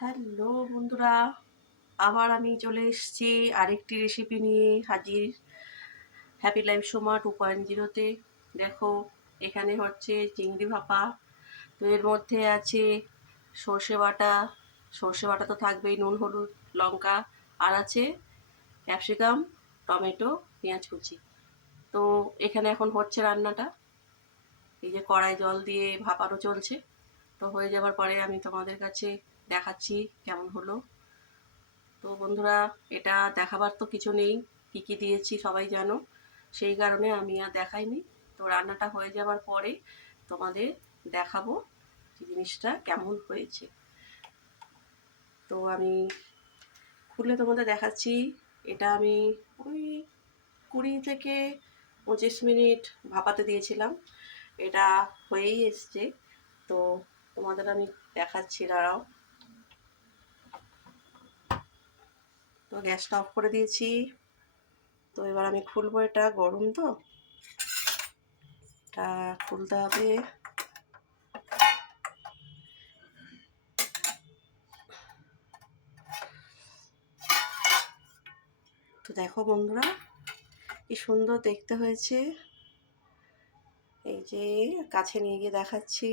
Hello বন্ধুরা, আবার আমি চলে এসেছি আরেকটি রেসিপি নিয়ে হাজির। হ্যাপি লাইফ সোমা 2.0-তে। দেখো, এখানে হচ্ছে চিংড়ি ভাপা। তো এর মধ্যে আছে সর্ষে বাটা। সর্ষে বাটা তো থাকবেই, নুন হলুদ লঙ্কা, আর আছে ক্যাপসিকাম, টমেটো, পেঁয়াজ কুচি। তো এখানে এখন হচ্ছে রান্নাটা। এই যে কড়াই জল দিয়ে ভাপানো চলছে। তো হয়ে যাবার পরে আমি তোমাদের কাছে দেখাচ্ছি কেমন হলো। তো বন্ধুরা, এটা দেখাবার তো কিছু নেই, কী কী দিয়েছি সবাই জানো, সেই কারণে আমি আর দেখাইনি। তো রান্নাটা হয়ে যাবার পরে তোমাদের দেখাবো যে জিনিসটা কেমন হয়েছে। তো আমি খুলে তোমাদের দেখাচ্ছি। এটা আমি ওই 20 থেকে 25 মিনিট ভাপাতে দিয়েছিলাম। এটা হয়েই এসছে। তো তোমাদের আমি দেখাচ্ছি, দাঁড়াও। তো গ্যাসটা অফ করে দিয়েছি। তো এবার আমি খুলবো, এটা গরম তো, এটা খুলতে হবে। তো দেখো বন্ধুরা, কি সুন্দর দেখতে হয়েছে। এই যে কাছে নিয়ে গিয়ে দেখাচ্ছি,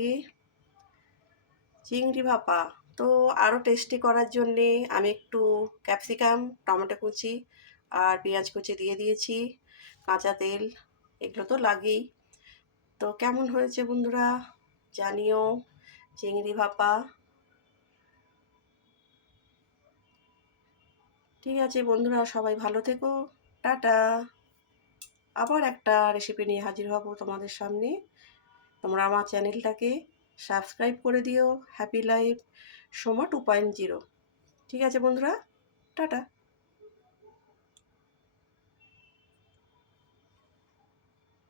চিংড়ি ভাপা। তো আরও টেস্টি করার জন্যে আমি একটু ক্যাপসিকাম, টমেটো কুচি আর পেঁয়াজ কুচি দিয়ে দিয়েছি, কাঁচা তেল, এগুলো তো লাগেই। তো কেমন হয়েছে বন্ধুরা জানিও, চিংড়ি ভাপা। ঠিক আছে বন্ধুরা, সবাই ভালো থেকো, টাটা। আবার একটা রেসিপি নিয়ে হাজির হব তোমাদের সামনে। তোমরা আমার চ্যানেলটাকে সাবস্ক্রাইব করে দিও, হ্যাপি লাইফ সোমা 2.0। ঠিক আছে বন্ধুরা, টাটা।